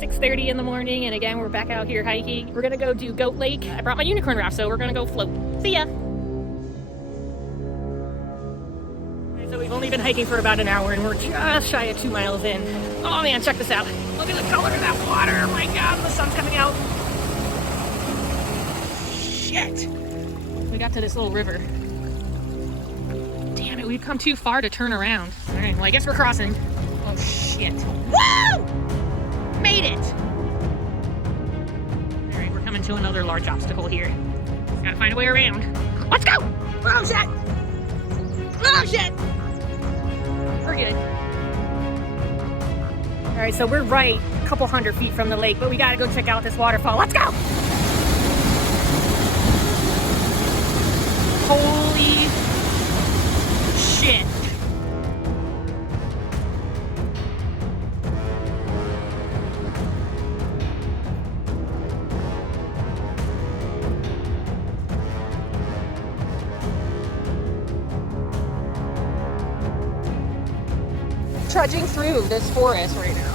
6:30 in the morning, and again, we're back out here hiking. We're gonna go do Goat Lake. I brought my unicorn raft, so we're gonna go float. See ya! Okay, so we've only been hiking for about an hour, and we're just shy of 2 miles in. Oh man, check this out. Look at the color of that water! Oh my god, the sun's coming out. Shit! We got to this little river. Damn it, we've come too far to turn around. Alright, well I guess we're crossing. Oh shit. Woo! Made it! Alright, we're coming to another large obstacle here. Just gotta find a way around. Let's go! Oh shit! Oh shit! We're good. Alright, so we're right a couple hundred feet from the lake, but we gotta go check out this waterfall. Let's go! Holy shit. Trudging through this forest right now.